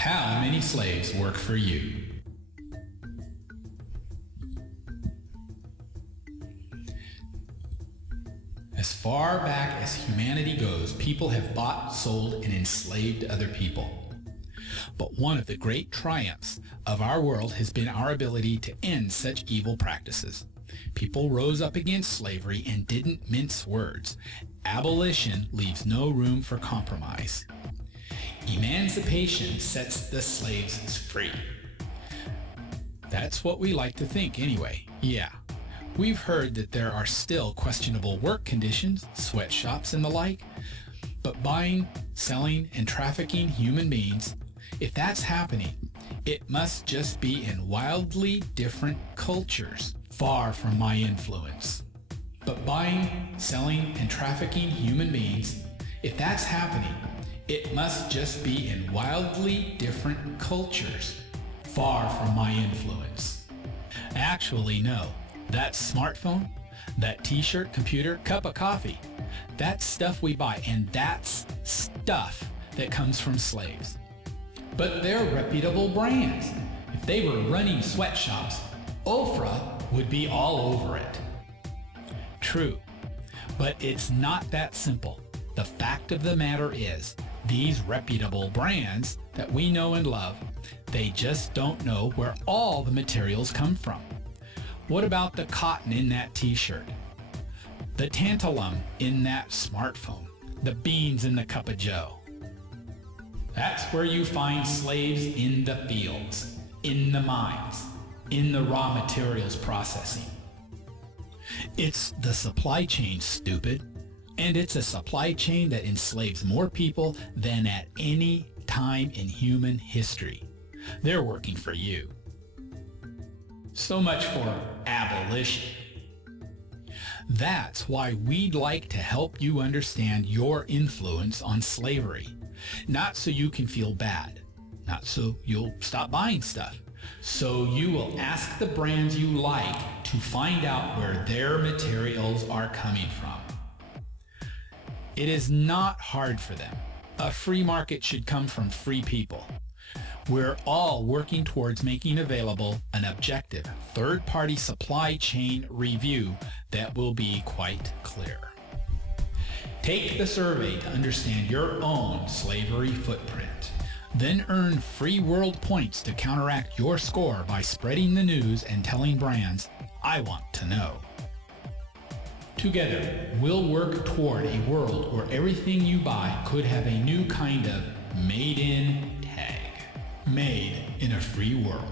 How many slaves work for you? As far back as humanity goes, people have bought, sold, and enslaved other people. But one of the great triumphs of our world has been our ability to end such evil practices. People rose up against slavery and didn't mince words. Abolition leaves no room for compromise. Emancipation sets the slaves free. That's what we like to think anyway. Yeah. We've heard that there are still questionable work conditions, sweatshops and the like, but buying, selling, and trafficking human beings, if that's happening, it must just be in wildly different cultures, far from my influence. But buying, selling, and trafficking human beings, if that's happening, it must just be in wildly different cultures, far from my influence. Actually, no. That smartphone, that t-shirt, computer, cup of coffee, that's stuff we buy, and that's stuff that comes from slaves. But they're reputable brands. If they were running sweatshops, Oprah would be all over it. True, but it's not that simple. The fact of the matter is, these reputable brands that we know and love, they just don't know where all the materials come from. What about the cotton in that t-shirt? The tantalum in that smartphone? The beans in the cup of joe? That's where you find slaves in the fields, in the mines, in the raw materials processing. It's the supply chain, stupid. And it's a supply chain that enslaves more people than at any time in human history. They're working for you. So much for abolition. That's why we'd like to help you understand your influence on slavery. Not so you can feel bad. Not so you'll stop buying stuff. So you will ask the brands you like to find out where their materials are coming from. It is not hard for them. A free market should come from free people. We're all working towards making available an objective third-party supply chain review that will be quite clear. Take the survey to understand your own slavery footprint. Then earn free world points to counteract your score by spreading the news and telling brands, I want to know. Together, we'll work toward a world where everything you buy could have a new kind of made in tag. Made in a free world.